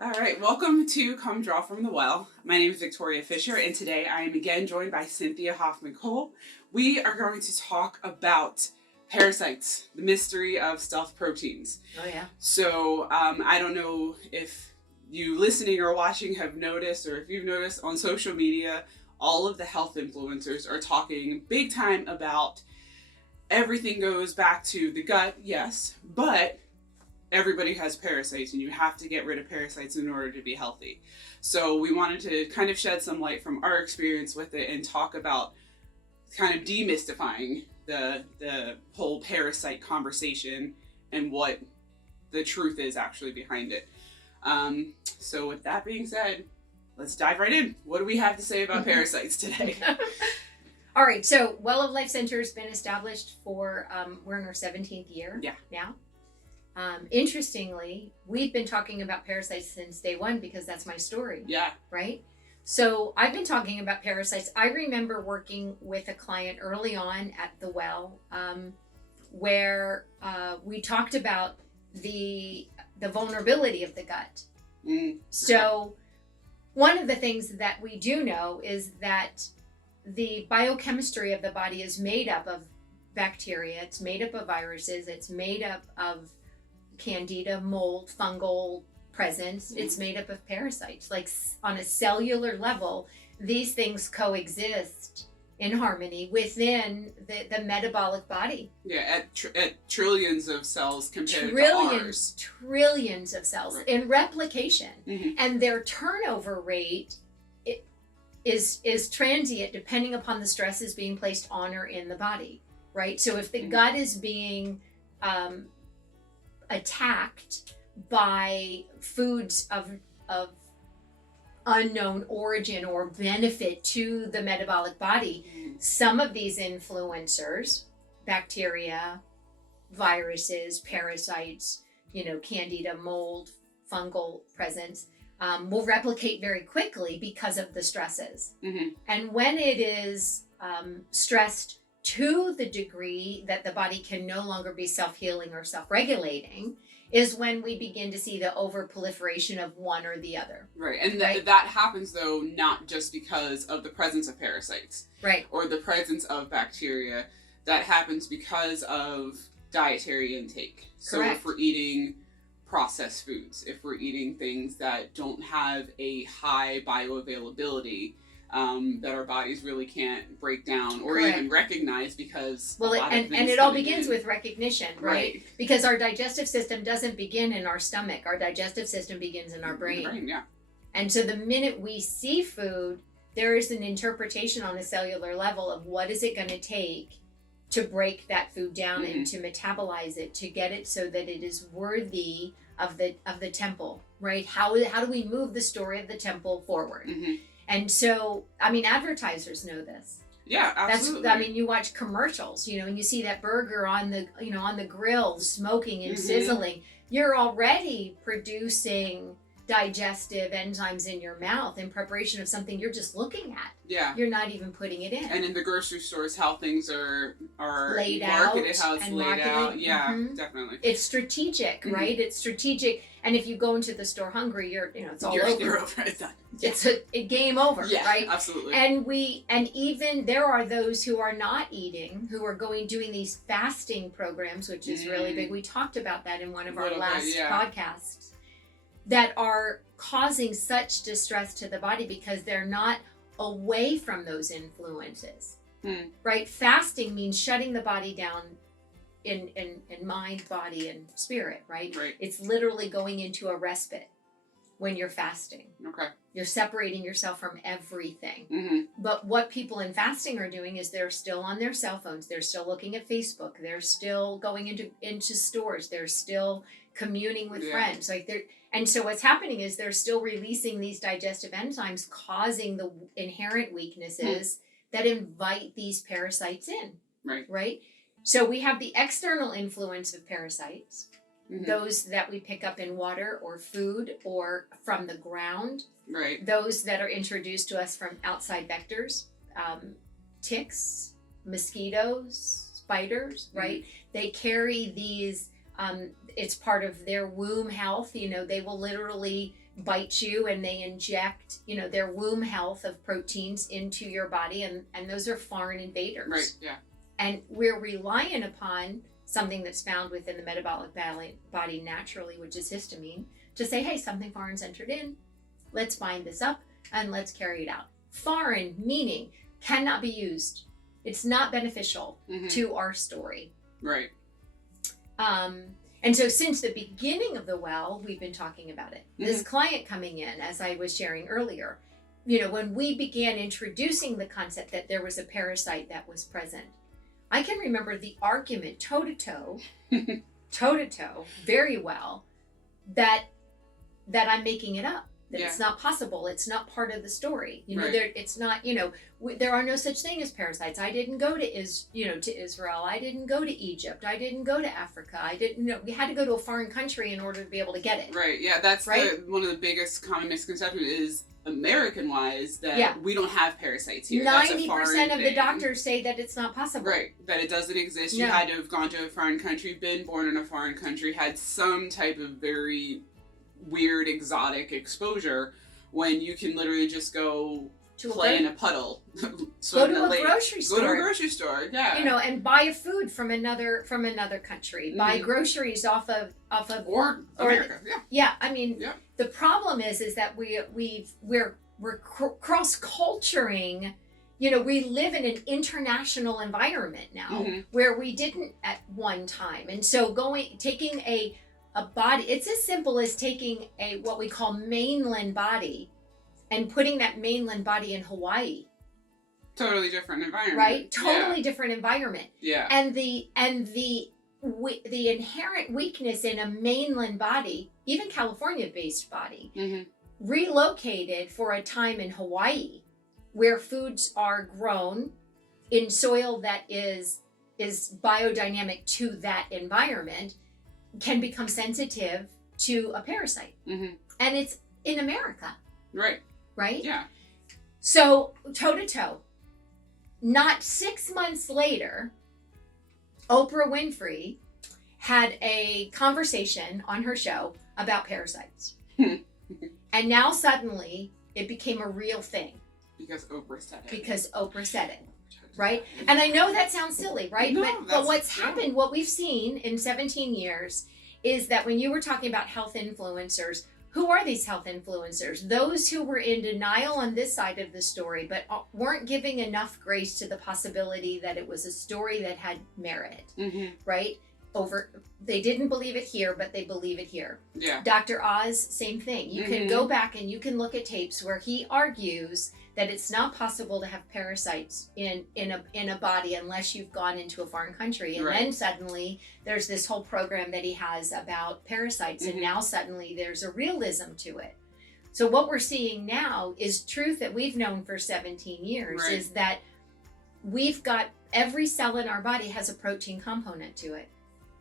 All right, welcome to Come Draw from the Well. My name is Victoria Fisher, and today I am again joined by Cynthia Hofmann-Coale. We are going to talk about parasites, the mystery of stealth proteins. Oh, yeah. So I don't know if you listening or watching have noticed, or if you've noticed on social media, all of the health influencers are talking big time about everything goes back to the gut, yes, but everybody has parasites and you have to get rid of parasites in order to be healthy. So we wanted to kind of shed some light from our experience with it and talk about kind of demystifying the whole parasite conversation and what the truth is actually behind it. So with that being said, let's dive right in. What do we have to say about parasites today? All right, so Well of Life Center has been established for, we're in our 17th year now. Interestingly, we've been talking about parasites since day one because that's my story. Yeah. Right? So I've been talking about parasites. I remember working with a client early on at the Well, where we talked about the vulnerability of the gut. So one of the things that we do know is that the biochemistry of the body is made up of bacteria, it's made up of viruses, it's made up of candida, mold, fungal presence. It's made up of parasites. Like on a cellular level, these things coexist in harmony within the metabolic body. Yeah, at trillions of cells compared to ours. Trillions of cells in replication. And their turnover rate is transient depending upon the stresses being placed on or in the body, right? So if the gut is being attacked by foods of unknown origin or benefit to the metabolic body, some of these influencers, bacteria, viruses, parasites, candida, mold, fungal presence, will replicate very quickly because of the stresses. And when it is stressed to the degree that the body can no longer be self-healing or self-regulating, is when we begin to see the over-proliferation of one or the other. Right, and that happens, though, not just because of the presence of parasites. Right. Or the presence of bacteria. That happens because of dietary intake. So Correct. If we're eating processed foods, if we're eating things that don't have a high bioavailability, that our bodies really can't break down or Correct. even recognize because and it all begins with recognition, right? Because our digestive system doesn't begin in our stomach. Our digestive system begins in our brain. Yeah. And so the minute we see food, there is an interpretation on a cellular level of what is it going to take to break that food down and to metabolize it, to get it so that it is worthy of the temple, right? How do we move the story of the temple forward? And so, advertisers know this. Yeah, absolutely. You watch commercials, and you see that burger on the grill smoking and sizzling. You're already producing digestive enzymes in your mouth in preparation of something you're just looking at. Yeah. You're not even putting it in. And in the grocery stores, how things are laid marketed, out, how it's laid out. Yeah, definitely. It's strategic, right? It's strategic. And if you go into the store hungry, it's all over. You're over. It's done. It's a game over, right? Absolutely. And even there are those who are not eating, who are doing these fasting programs, which is really big. We talked about that in one of our last podcasts, that are causing such distress to the body because they're not away from those influences, right? Fasting means shutting the body down in mind, body, and spirit, right? It's literally going into a respite when you're fasting. Okay. You're separating yourself from everything. But what people in fasting are doing is they're still on their cell phones. They're still looking at Facebook. They're still going into stores. They're still communing with friends. And so what's happening is they're still releasing these digestive enzymes, causing the inherent weaknesses that invite these parasites in. Right? So we have the external influence of parasites, those that we pick up in water or food or from the ground. Those that are introduced to us from outside vectors, ticks, mosquitoes, spiders, right? They carry these It's part of their womb health. They will literally bite you and they inject, their womb health of proteins into your body, and those are foreign invaders. Right, yeah. And we're relying upon something that's found within the metabolic body naturally, which is histamine, to say, hey, something foreign's entered in, let's bind this up and let's carry it out. Foreign meaning cannot be used. It's not beneficial to our story. Right. And so since the beginning of the well, we've been talking about it. This client coming in, as I was sharing earlier, when we began introducing the concept that there was a parasite that was present, I can remember the argument toe to toe, very well, that I'm making it up. That it's not possible. It's not part of the story. It's not. There are no such thing as parasites. I didn't go to Israel. I didn't go to Egypt. I didn't go to Africa. I didn't. We had to go to a foreign country in order to be able to get it. Right. Yeah. That's one of the biggest common misconceptions is American-wise that we don't have parasites here. 90% of the doctors say that it's not possible. Right. That it doesn't exist. You had to have gone to a foreign country, been born in a foreign country, had some type of very weird exotic exposure, when you can literally just go to play in a puddle, go to a grocery store. Go to a grocery store, yeah. And buy a food from another country. Buy groceries off of or America. Yeah. I mean, the problem is that we're cross-culturing. We live in an international environment now where we didn't at one time, and so taking a body, it's as simple as taking what we call mainland body and putting that mainland body in Hawaii. Totally different environment. Right? Totally different environment. Yeah. And the inherent weakness in a mainland body, even California-based body, relocated for a time in Hawaii, where foods are grown in soil that is biodynamic to that environment, can become sensitive to a parasite. And it's in America. Right? Yeah. So, toe to toe, not 6 months later, Oprah Winfrey had a conversation on her show about parasites. And now suddenly it became a real thing. Because Oprah said it. Right? And I know that sounds silly, right? No, but what's happened, what we've seen in 17 years is that when you were talking about health influencers, who are these health influencers? Those who were in denial on this side of the story, but weren't giving enough grace to the possibility that it was a story that had merit, right? They didn't believe it here, but they believe it here. Yeah. Dr. Oz, same thing. You can go back and you can look at tapes where he argues that it's not possible to have parasites in a body unless you've gone into a foreign country. And then suddenly there's this whole program that he has about parasites, and now suddenly there's a realism to it. So what we're seeing now is truth that we've known for 17 years, is that we've got every cell in our body has a protein component to it.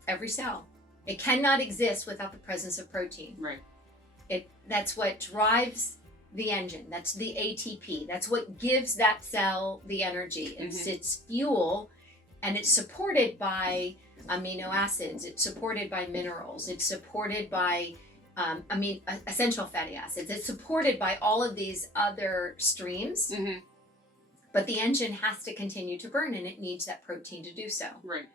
Every cell. It cannot exist without the presence of protein. Right. That's what drives the engine. That's the ATP. That's what gives that cell the energy. It's its fuel, and it's supported by amino acids. It's supported by minerals. It's supported by essential fatty acids. It's supported by all of these other streams. But the engine has to continue to burn, and it needs that protein to do so. Right.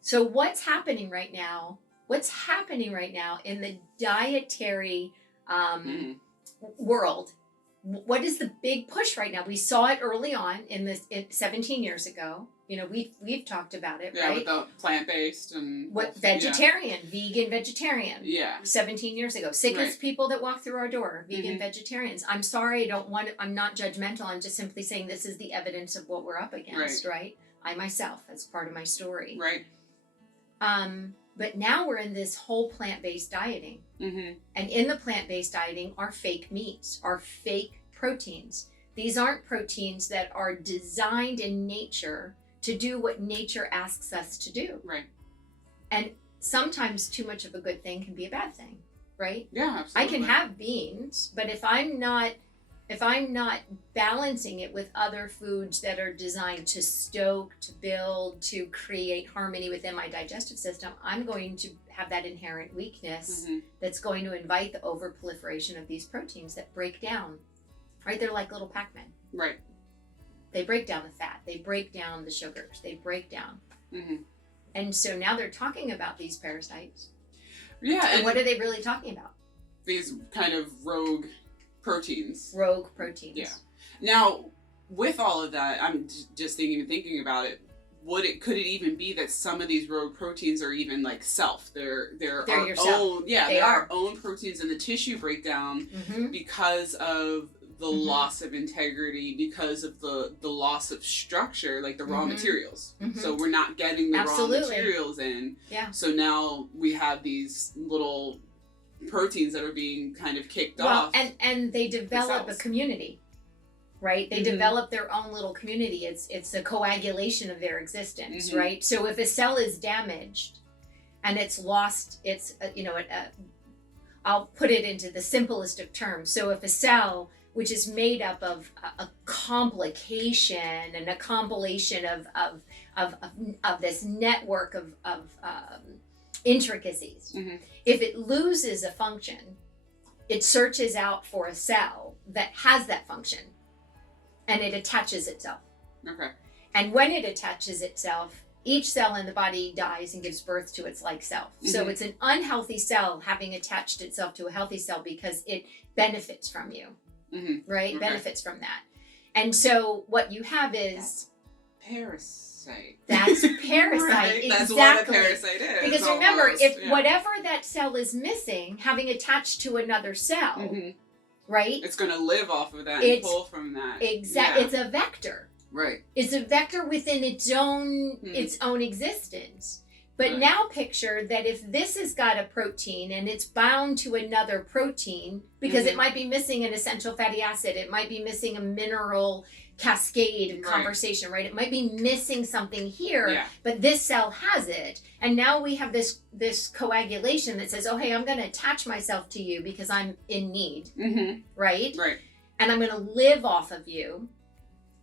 So what's happening right now in the dietary world? What is the big push right now? We saw it early on 17 years ago. We've talked about it, right? With the plant-based and vegan, vegetarian. Yeah. 17 years ago. Sickest people that walk through our door, vegan vegetarians. I'm sorry, I'm not judgmental. I'm just simply saying this is the evidence of what we're up against, right? I myself, that's part of my story. Right. But now we're in this whole plant-based dieting. And in the plant-based dieting are fake meats, are fake proteins. These aren't proteins that are designed in nature to do what nature asks us to do. Right. And sometimes too much of a good thing can be a bad thing, right? Yeah, absolutely. I can have beans, but if I'm not if I'm not balancing it with other foods that are designed to stoke, to build, to create harmony within my digestive system, I'm going to have that inherent weakness that's going to invite the overproliferation of these proteins that break down, right? They're like little Pac-Men. Right. They break down the fat, they break down the sugars, they break down. And so now they're talking about these parasites. Yeah. And what are they really talking about? These kind of rogue proteins. Rogue proteins. Yeah. Now, with all of that, I'm just thinking about it. Could it even be that some of these rogue proteins are even like self? They're our own. Yeah, they're our own proteins in the tissue breakdown because of the loss of integrity, because of the loss of structure, like the raw materials. So we're not getting the raw materials in. Yeah. So now we have these little proteins that are being kind of kicked off. And they develop a community, right? They develop their own little community. It's a coagulation of their existence, right? So if a cell is damaged and it's lost, I'll put it into the simplest of terms. So if a cell, which is made up of a complication and a compilation of this network of intricacies, if it loses a function, it searches out for a cell that has that function, and it attaches itself. Okay. And when it attaches itself, each cell in the body dies and gives birth to its like self. So it's an unhealthy cell having attached itself to a healthy cell because it benefits from you, right? Okay. Benefits from that. And so what you have is... Parasite. That's a parasite. Right? Exactly. That's what a parasite is. Because remember, if whatever that cell is missing, having attached to another cell, right? It's going to live off of that and pull from that. Exactly. Yeah. It's a vector. Right. It's a vector within its own existence. But now picture that if this has got a protein and it's bound to another protein, because it might be missing an essential fatty acid, it might be missing a mineral cascade conversation, right? It might be missing something here, but this cell has it. And now we have this coagulation that says, oh, hey, I'm going to attach myself to you because I'm in need, right? Right. And I'm going to live off of you,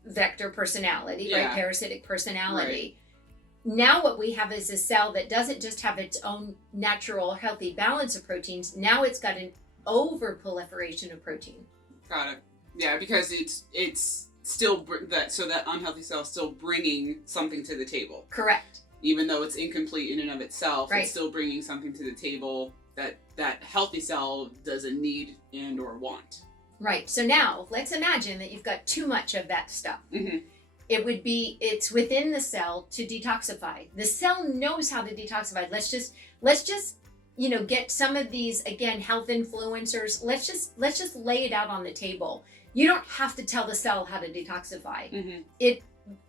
vector personality, right? Parasitic personality. Right. Now what we have is a cell that doesn't just have its own natural healthy balance of proteins. Now it's got an overproliferation of protein. Got it. Yeah, because it's still that unhealthy cell is still bringing something to the table. Correct. Even though it's incomplete in and of itself, it's still bringing something to the table that healthy cell doesn't need and or want. Right. So now let's imagine that you've got too much of that stuff. It's within the cell to detoxify. The cell knows how to detoxify. Let's just get some of these, again, health influencers. Let's just lay it out on the table. You don't have to tell the cell how to detoxify.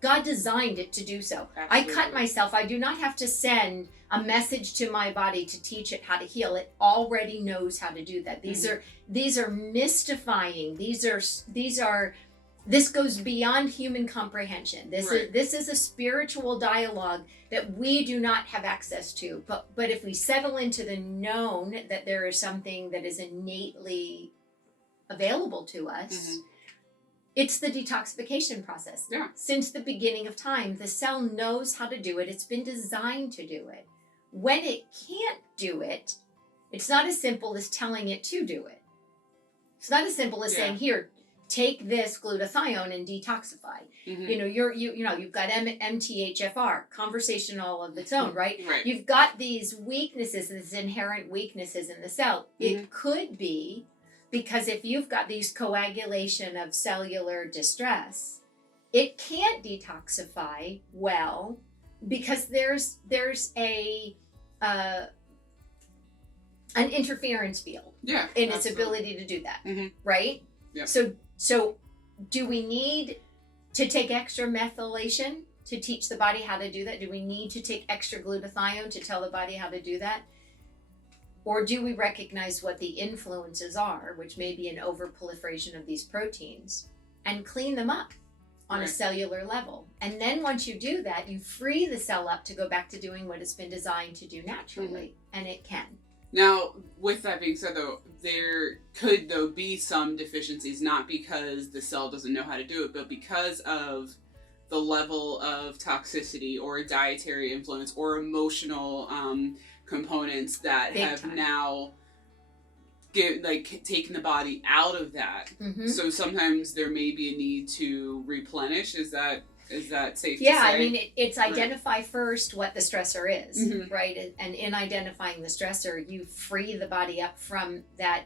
God designed it to do so. Absolutely. I cut myself. I do not have to send a message to my body to teach it how to heal. It already knows how to do that. These are mystifying. This goes beyond human comprehension. This is a spiritual dialogue that we do not have access to. But if we settle into the known that there is something that is innately available to us, it's the detoxification process. Yeah. Since the beginning of time, the cell knows how to do it. It's been designed to do it. When it can't do it, it's not as simple as telling it to do it. It's not as simple as saying, here, take this glutathione and detoxify. You've got MTHFR, conversational of its own, right? You've got these weaknesses, these inherent weaknesses in the cell. It could be because if you've got these coagulation of cellular distress, it can't detoxify well because there's an interference field in its ability to do that, right? Yeah. So do we need to take extra methylation to teach the body how to do that? Do we need to take extra glutathione to tell the body how to do that? Or do we recognize what the influences are, which may be an overproliferation of these proteins, and clean them up on a cellular level? And then once you do that, you free the cell up to go back to doing what it's been designed to do naturally, and it can. Now, with that being said, though, there could, though, be some deficiencies, not because the cell doesn't know how to do it, but because of the level of toxicity or dietary influence or emotional components that Big have time. now taken the body out of that. Mm-hmm. So sometimes there may be a need to replenish. Is that safe to say? Yeah, I mean, it's identify first what the stressor is, Mm-hmm. right? And in identifying the stressor, you free the body up from that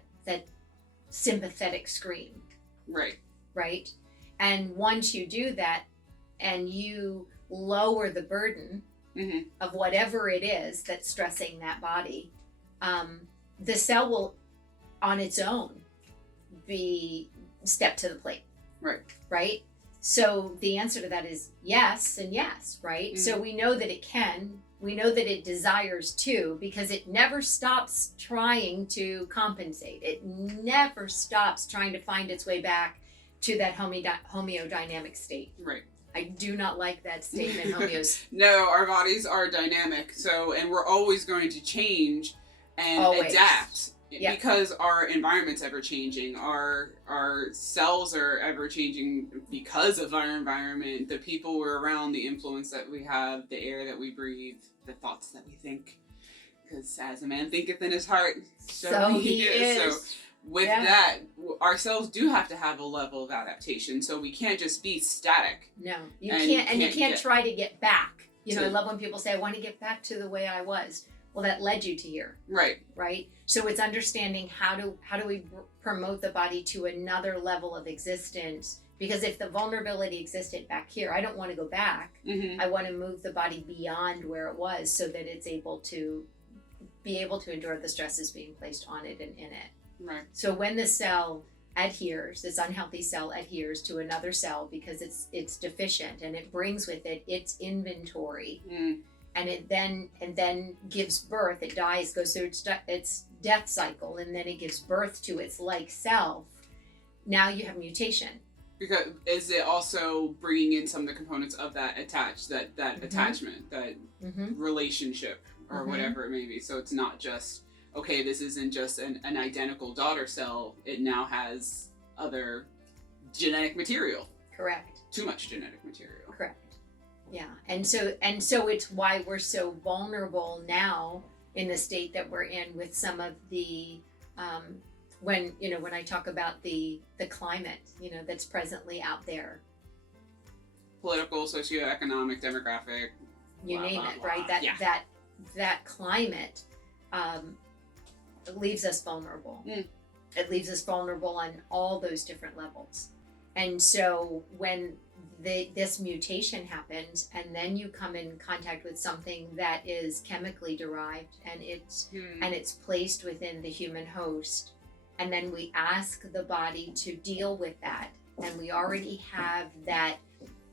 sympathetic scream, Right. right? And once you do that and you lower the burden Mm-hmm. of whatever it is that's stressing that body, the cell will, on its own, be step to the plate. Right. Right? So the answer to that is yes and yes, right? Mm-hmm. So we know that it can, we know that it desires to, because it never stops trying to compensate. It never stops trying to find its way back to that homeodynamic state. Right. I do not like that statement, homeos. No, our bodies are dynamic, and we're always going to change and Always. adapt. Yeah. Because our environment's ever changing, our cells are ever changing because of our environment, the people we're around, the influence that we have, the air that we breathe, the thoughts that we think. Because as a man thinketh in his heart, So he is. So with that, our cells do have to have a level of adaptation. So we can't just be static. No, you can't, and you can't try to get back. I to- love when people say, I want to get back to the way I was. Well, that led you to here. Right. Right? So it's understanding how do we promote the body to another level of existence, because if the vulnerability existed back here, I don't want to go back. Mm-hmm. I want to move the body beyond where it was so that it's able to endure the stresses being placed on it and in it. Right. So when the cell adheres, this unhealthy cell adheres to another cell because it's deficient, and it brings with it its inventory. And it then gives birth. It dies, goes through its death cycle, and then it gives birth to its like self. Now you have mutation. Because is it also bringing in some of the components of that attachment, that relationship, or whatever it may be? So it's not just, okay, this isn't just an identical daughter cell. It now has other genetic material. Correct. Too much genetic material. Correct. Yeah, and so it's why we're so vulnerable now in the state that we're in with some of the when I talk about the climate that's presently out there, Political, socioeconomic, demographic, you blah, name blah, it, blah. right? That climate leaves us vulnerable. It leaves us vulnerable on all those different levels, and so when this mutation happens, and then you come in contact with something that is chemically derived, and it's placed within the human host, and then we ask the body to deal with that, and we already have that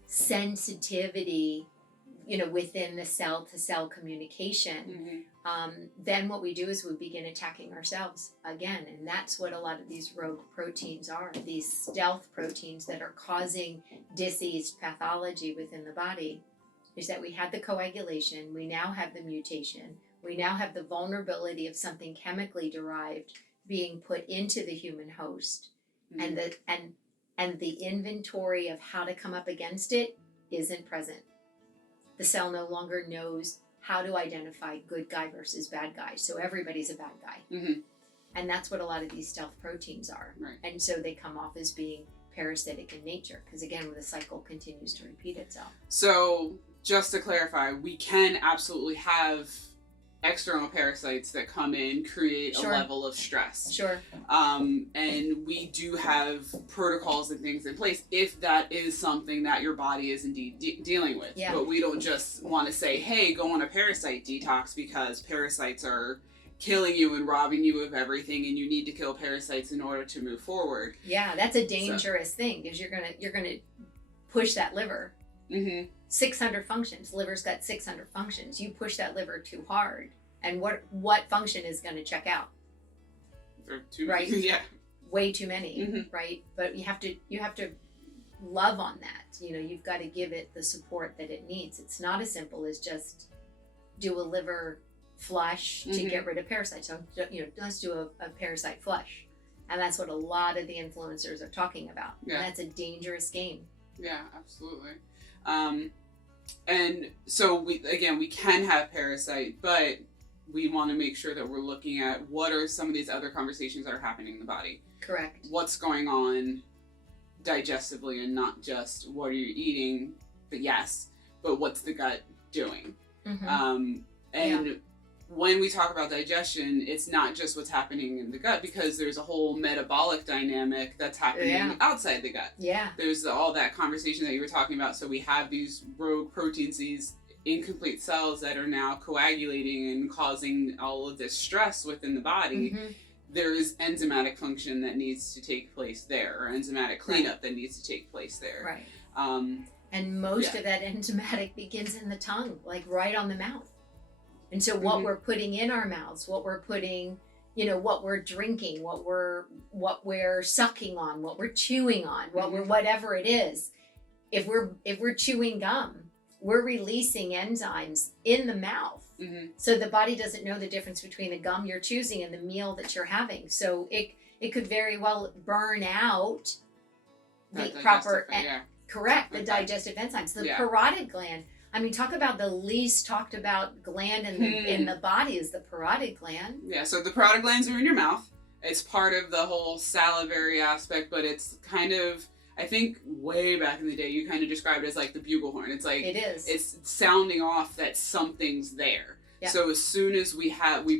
sensitivity within the cell to cell communication. Then what we do is we begin attacking ourselves again, and that's what a lot of these rogue proteins are, these stealth proteins that are causing diseased pathology within the body. Is that we had the coagulation, we now have the mutation, we now have the vulnerability of something chemically derived being put into the human host, and the inventory of how to come up against it isn't present. The cell no longer knows how to identify good guy versus bad guy. So everybody's a bad guy. And that's what a lot of these stealth proteins are. Right. And so they come off as being parasitic in nature, because again, the cycle continues to repeat itself. So just to clarify, we can absolutely have external parasites that come in, create a level of stress. Sure. And we do have protocols and things in place if that is something that your body is indeed dealing with. Yeah. But we don't just want to say, hey, go on a parasite detox because parasites are killing you and robbing you of everything, and you need to kill parasites in order to move forward. Yeah, that's a dangerous thing, because you're gonna push that liver. 600 functions. Liver's got 600 functions. You push that liver too hard, and what function is going to check out? Or too right? Yeah. Way too many, right? But you have to love on that. You've got to give it the support that it needs. It's not as simple as just do a liver flush to get rid of parasites. So, let's do a parasite flush. And that's what a lot of the influencers are talking about. Yeah. And that's a dangerous game. Yeah, absolutely. And so we can have parasite, but we want to make sure that we're looking at what are some of these other conversations that are happening in the body. Correct. What's going on digestively, and not just what are you eating, but what's the gut doing? And when we talk about digestion, it's not just what's happening in the gut, because there's a whole metabolic dynamic that's happening outside the gut. Yeah. There's all that conversation that you were talking about. So we have these rogue proteins, these incomplete cells that are now coagulating and causing all of this stress within the body. There is enzymatic function that needs to take place there, or enzymatic cleanup that needs to take place there. Right. And most of that enzymatic begins in the tongue, like right on the mouth. And so what we're putting in our mouths, what we're putting, what we're drinking, what we're sucking on, what we're chewing on, whatever it is, if we're chewing gum, we're releasing enzymes in the mouth. So the body doesn't know the difference between the gum you're choosing and the meal that you're having. So it could very well burn out the proper, the digestive enzymes. The parotid gland. I mean, talk about the least talked about gland in the body is the parotid gland. Yeah, so the parotid glands are in your mouth. It's part of the whole salivary aspect, but it's kind of, I think way back in the day, you kind of described it as like the bugle horn. It's like, it is. It's sounding off that something's there. Yeah. So as soon as we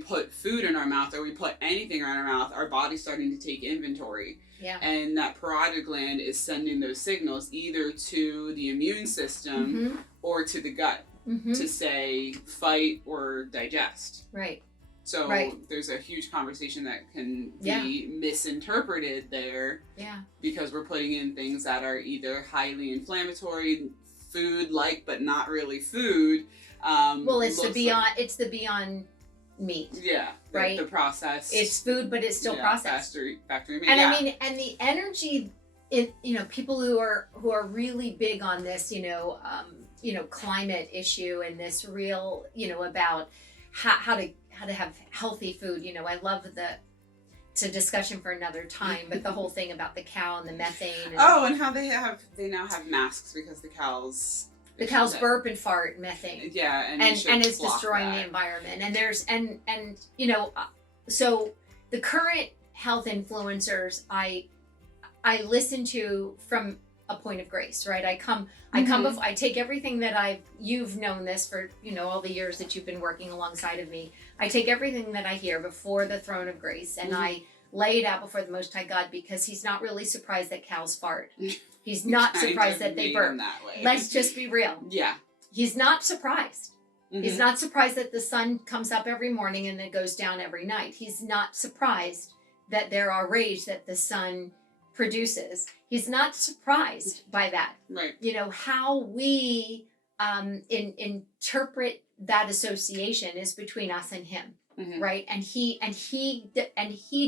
put food in our mouth, or we put anything around our mouth, our body's starting to take inventory. Yeah. And that parotid gland is sending those signals either to the immune system or to the gut to say fight or digest. Right. So there's a huge conversation that can be misinterpreted there. Yeah. Because we're putting in things that are either highly inflammatory, food-like but not really food. It's the beyond meat. Yeah. Right. The process. It's food, but it's still processed. Factory meat. And I mean, and the energy in people who are really big on this, climate issue, and this real, about how to have healthy food. I love it's a discussion for another time, but the whole thing about the cow and the methane. And how they now have masks because the cows burp and fart methane. Yeah, and it's destroying the environment. And there's so the current health influencers I listen to from a point of grace, right? I take everything that you've known this for, all the years that you've been working alongside of me. I take everything that I hear before the throne of grace, and I lay it out before the Most High God, because he's not really surprised that cows fart. He's not surprised that they burp. Let's just be real. Yeah. He's not surprised. He's not surprised that the sun comes up every morning and then goes down every night. He's not surprised that there are rays that the sun produces. He's not surprised by that. Right. How we interpret that association is between us and him. Right. And he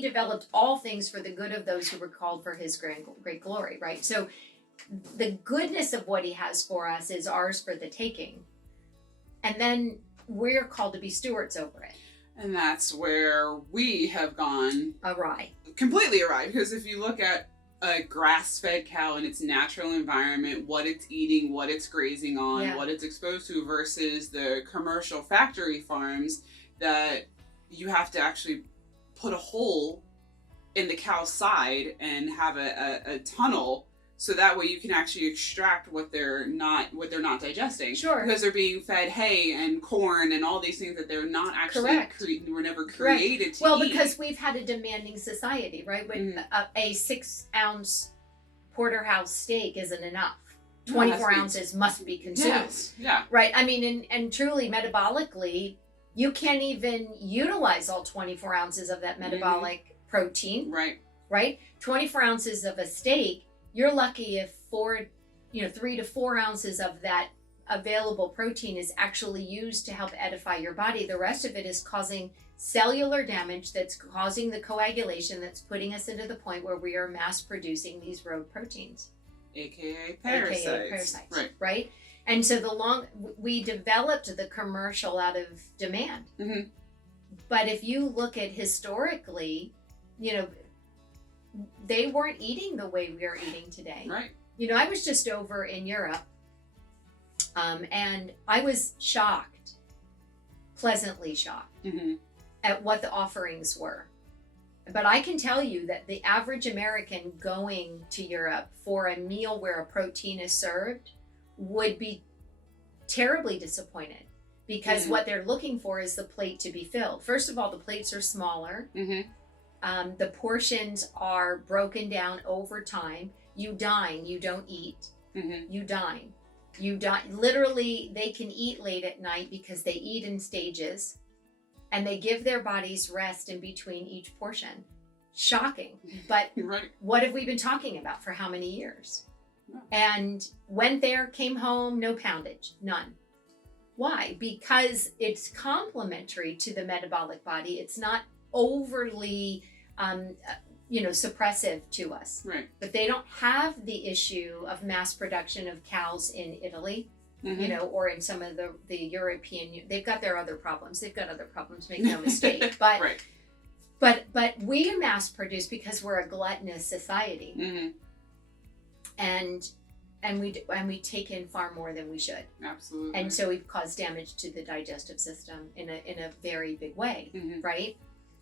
developed all things for the good of those who were called for his great glory. Right. So the goodness of what he has for us is ours for the taking. And then we're called to be stewards over it. And that's where we have gone completely awry. Because if you look at a grass-fed cow in its natural environment, what it's eating, what it's grazing on, what it's exposed to, versus the commercial factory farms that you have to actually put a hole in the cow's side and have a tunnel, so that way you can actually extract what they're not digesting. Sure. Because they're being fed hay and corn and all these things that they're not actually were never created to eat. Well, because we've had a demanding society, right? When a 6-ounce porterhouse steak isn't enough. 24 ounces must be consumed. Yes. Yeah. Right. I mean, and truly metabolically, you can't even utilize all 24 ounces of that metabolic protein. Right. Right. 24 ounces of a steak. You're lucky if 3 to 4 ounces of that available protein is actually used to help edify your body. The rest of it is causing cellular damage, that's causing the coagulation, that's putting us into the point where we are mass producing these rogue proteins. AKA parasites. Right? And so we developed the commercial out of demand. But if you look at historically, you know, they weren't eating the way we are eating today. Right. You know, I was just over in Europe, and I was shocked, pleasantly shocked, at what the offerings were. But I can tell you that the average American going to Europe for a meal where a protein is served would be terribly disappointed, because what they're looking for is the plate to be filled. First of all, the plates are smaller. The portions are broken down over time. You dine, you don't eat. You dine. You dine. Literally, they can eat late at night because they eat in stages, and they give their bodies rest in between each portion. Shocking. But what have we been talking about for how many years? And went there, came home, no poundage, none. Why? Because it's complementary to the metabolic body. It's not overly, suppressive to us. Right. But they don't have the issue of mass production of cows in Italy, or in some of the European. They've got their other problems. They've got other problems. Make no mistake. But but we mass produce because we're a gluttonous society, and we take in far more than we should. Absolutely. And so we've caused damage to the digestive system in a very big way, right?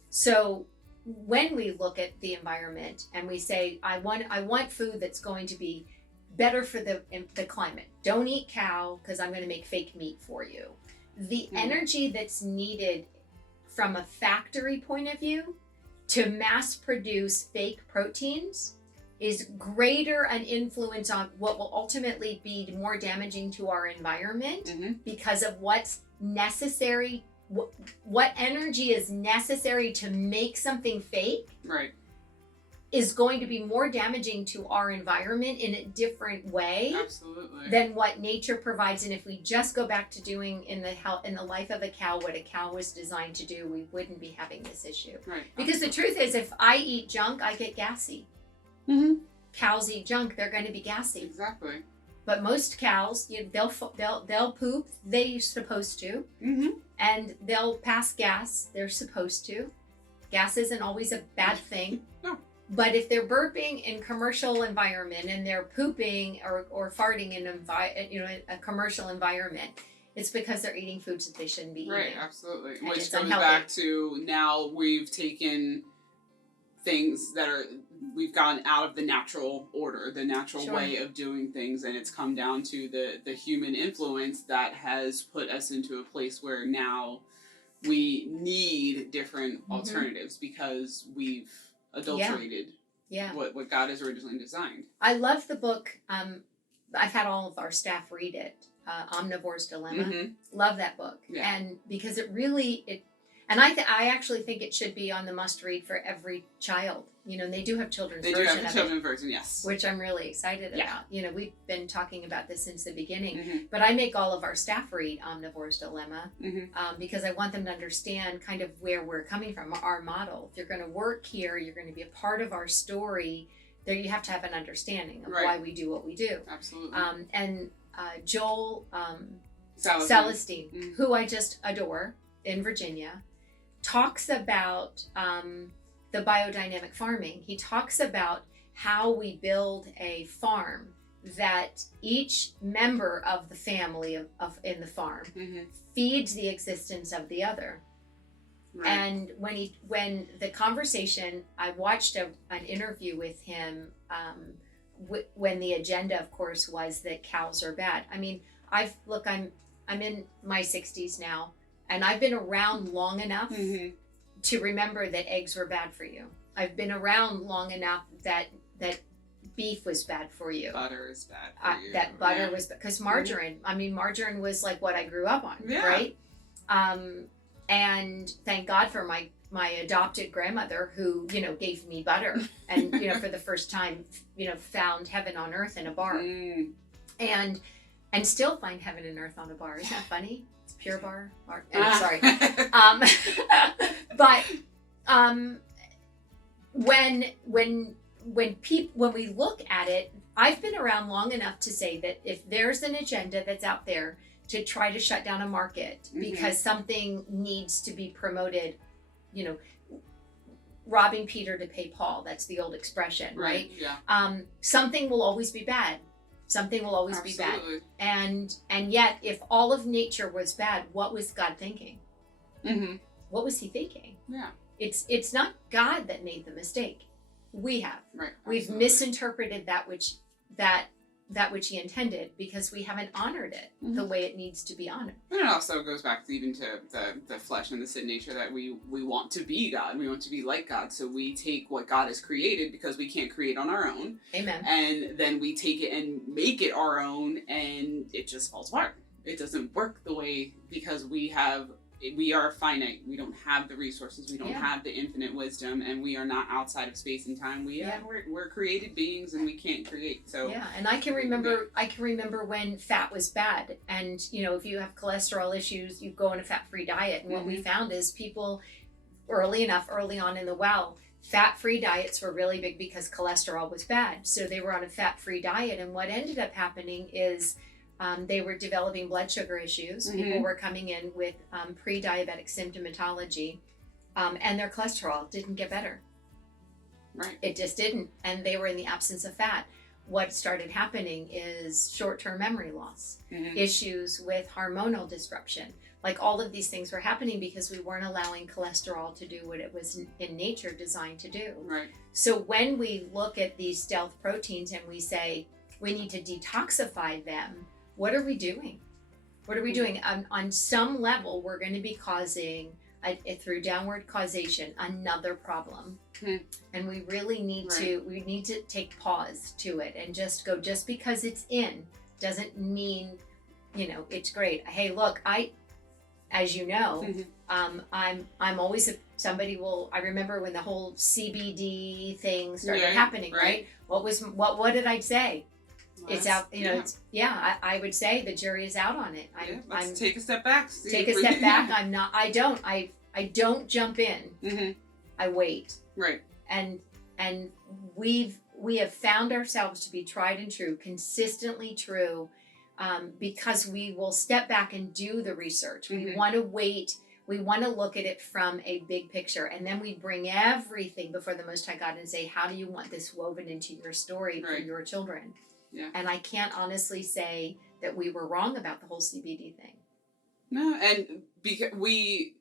So when we look at the environment and we say, I want food that's going to be better for the climate. Don't eat cow because I'm going to make fake meat for you. The energy that's needed from a factory point of view to mass produce fake proteins is greater an influence on what will ultimately be more damaging to our environment because of what's necessary, what energy is necessary to make something fake, is going to be more damaging to our environment in a different way than what nature provides. And if we just go back to doing in the life of a cow what a cow was designed to do, we wouldn't be having this issue. Because the truth is, if I eat junk, I get gassy. Cows eat junk, they're going to be gassy. Exactly. But most cows, they'll poop, they're supposed to, and they'll pass gas, they're supposed to. Gas isn't always a bad thing. No. But if they're burping in commercial environment and they're pooping or farting in a commercial environment, it's because they're eating foods that they shouldn't be eating. Right, absolutely. And which goes back to now we've taken things we've gotten out of the natural order, the natural way of doing things, and it's come down to the human influence that has put us into a place where now we need different alternatives because we've adulterated what God has originally designed. I love the book. I've had all of our staff read it, Omnivore's Dilemma. Love that book. And because it really, and I actually think it should be on the must read for every child. And they do have children's version of it. They do have a children's version, yes. Which I'm really excited about. We've been talking about this since the beginning. But I make all of our staff read Omnivore's Dilemma because I want them to understand kind of where we're coming from, our model. If you're going to work here, you're going to be a part of our story. There, you have to have an understanding of why we do what we do. Absolutely. And Joel Celestine, who I just adore in Virginia, talks about the biodynamic farming. He talks about how we build a farm that each member of the family in the farm feeds the existence of the other. And when the conversation, I watched an interview with him when the agenda, of course, was that cows are bad. I mean, I'm in my 60s now, and I've been around long enough to remember that eggs were bad for you. I've been around long enough that beef was bad for you. Butter is bad for you. That butter was, because margarine, margarine was like what I grew up on, right? And thank God for my adopted grandmother who, gave me butter and, for the first time, found heaven on earth in a bar. And still find heaven and earth on a bar. Isn't that funny? It's pure bar. Sorry. But when we look at it, I've been around long enough to say that if there's an agenda that's out there to try to shut down a market because something needs to be promoted, you know, robbing Peter to pay Paul. That's the old expression, right? Yeah. Something will always be bad. Something will always be bad. And yet, if all of nature was bad, what was God thinking? What was he thinking? Yeah. It's not God that made the mistake. We have. Right. We've misinterpreted that which he intended because we haven't honored it the way it needs to be honored. And it also goes back even to the flesh and the sin nature that we want to be God. We want to be like God. So we take what God has created because we can't create on our own. Amen. And then we take it and make it our own, and it just falls apart. It doesn't work the way, because we are finite. We don't have the resources. We don't have the infinite wisdom, and we are not outside of space and time. We're created beings, and we can't create. So and I can remember when fat was bad, and you know, if you have cholesterol issues, you go on a fat-free diet. And what we found is people early on in the well, fat-free diets were really big because cholesterol was bad. So they were on a fat-free diet, and what ended up happening is they were developing blood sugar issues. People were coming in with pre-diabetic symptomatology, and their cholesterol didn't get better. Right. It just didn't. And they were in the absence of fat. What started happening is short-term memory loss, issues with hormonal disruption. Like all of these things were happening because we weren't allowing cholesterol to do what it was in nature designed to do. Right. So when we look at these stealth proteins and we say we need to detoxify them, what are we doing? What are we doing? On some level, we're going to be causing, through downward causation, another problem. And we really need to take pause to it and just go, just because it's in doesn't mean, you know, it's great. Hey, look, as you know, I'm always, I remember when the whole CBD thing started happening, right? What did I say? It's out, you know. I would say the jury is out on it. Let's take a step back. Take a step back. I don't jump in. I wait. Right. And we have found ourselves to be tried and true, consistently true, because we will step back and do the research. We want to wait. We want to look at it from a big picture, and then we bring everything before the Most High God and say, how do you want this woven into your story for your children? Yeah. And I can't honestly say that we were wrong about the whole CBD thing. No, and because we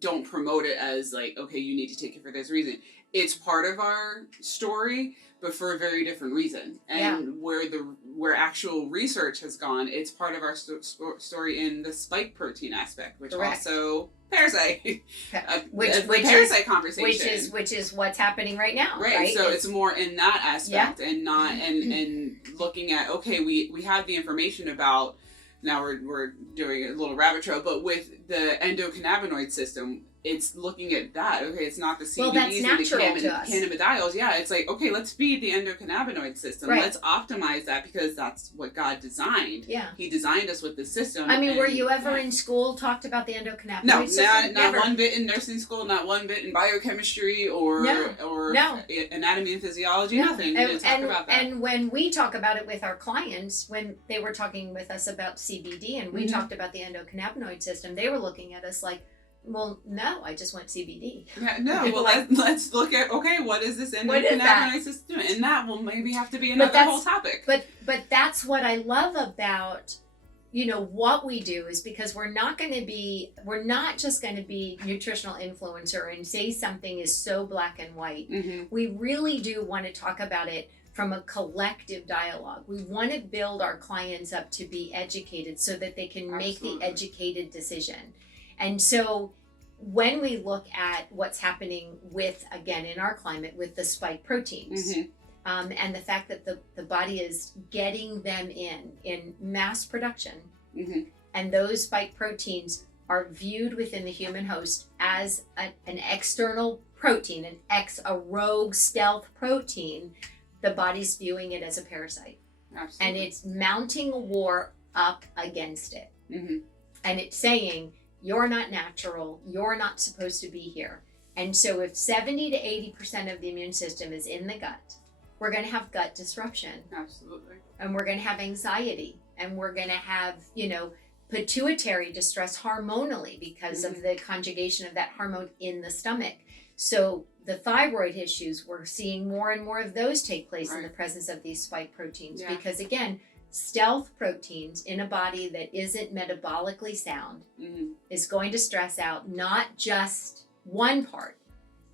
don't promote it as like, okay, you need to take it for this reason. It's part of our story, but for a very different reason. And where actual research has gone, it's part of our story in the spike protein aspect, which also parasite, parasite conversation, which is what's happening right now. Right. So it's more in that aspect, and not and looking at, okay, we have the information about. Now we're doing a little rabbit trail, but with the endocannabinoid system, it's looking at that. Okay, it's not the CBDs and the cannabidiols. Yeah, it's like, okay, let's feed the endocannabinoid system. Right. Let's optimize that because that's what God designed. Yeah. He designed us with the system. I mean, were you ever in school talked about the endocannabinoid system? No, not one bit in nursing school, not one bit in biochemistry or anatomy and physiology, nothing. We didn't talk about that. And when we talk about it with our clients, when they were talking with us about CBD and we talked about the endocannabinoid system, they were looking at us like, well, no, I just want CBD. Yeah, no, well, let's look at, okay, what is this endocannabinoid system? And that will maybe have to be another whole topic. But that's what I love about, you know, what we do is because we're not just going to be nutritional influencer and say something is so black and white. We really do want to talk about it from a collective dialogue. We want to build our clients up to be educated so that they can make the educated decision. And so when we look at what's happening with, again, in our climate, with the spike proteins, and the fact that the body is getting them in mass production, and those spike proteins are viewed within the human host as an external protein, a rogue stealth protein, the body's viewing it as a parasite. Absolutely. And it's mounting a war up against it. And it's saying, you're not natural. You're not supposed to be here. And so if 70 to 80% of the immune system is in the gut, we're going to have gut disruption. Absolutely. And we're going to have anxiety. and we're going to have, pituitary distress hormonally because of the conjugation of that hormone in the stomach. So the thyroid issues, we're seeing more and more of those take place in the presence of these spike proteins because, again, stealth proteins in a body that isn't metabolically sound is going to stress out not just one part.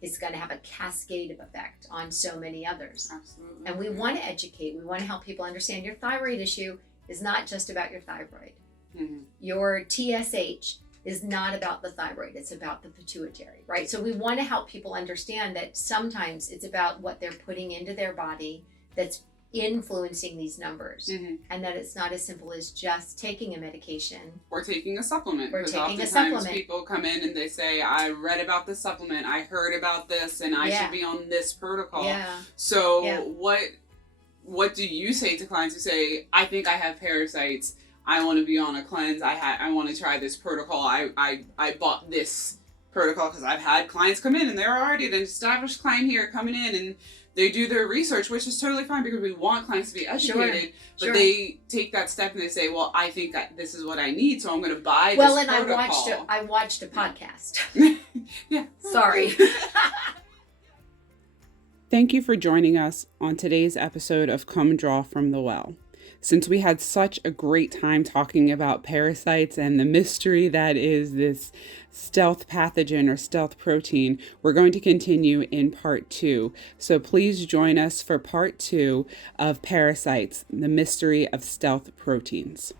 It's going to have a cascade of effect on so many others. Absolutely. And we want to educate. We want to help people understand your thyroid issue is not just about your thyroid. Your TSH is not about the thyroid. It's about the pituitary, right? So we want to help people understand that sometimes it's about what they're putting into their body that's influencing these numbers, and that it's not as simple as just taking a medication or taking a supplement. Or taking a oftentimes supplement. People come in and they say, I read about the supplement, I heard about this, and I should be on this protocol. So what do you say to clients who say, I think I have parasites, I want to be on a cleanse, I want to try this protocol, I bought this protocol because I've had clients come in and they're already an established client here coming in and they do their research, which is totally fine because we want clients to be educated, but they take that step and they say, well, I think this is what I need, so I'm going to buy this protocol. Well, and I watched a podcast. Yeah. Sorry. Thank you for joining us on today's episode of Come Draw from the Well. Since we had such a great time talking about parasites and the mystery that is this stealth pathogen or stealth protein, we're going to continue in part 2. So please join us for part 2 of Parasites, the mystery of stealth proteins.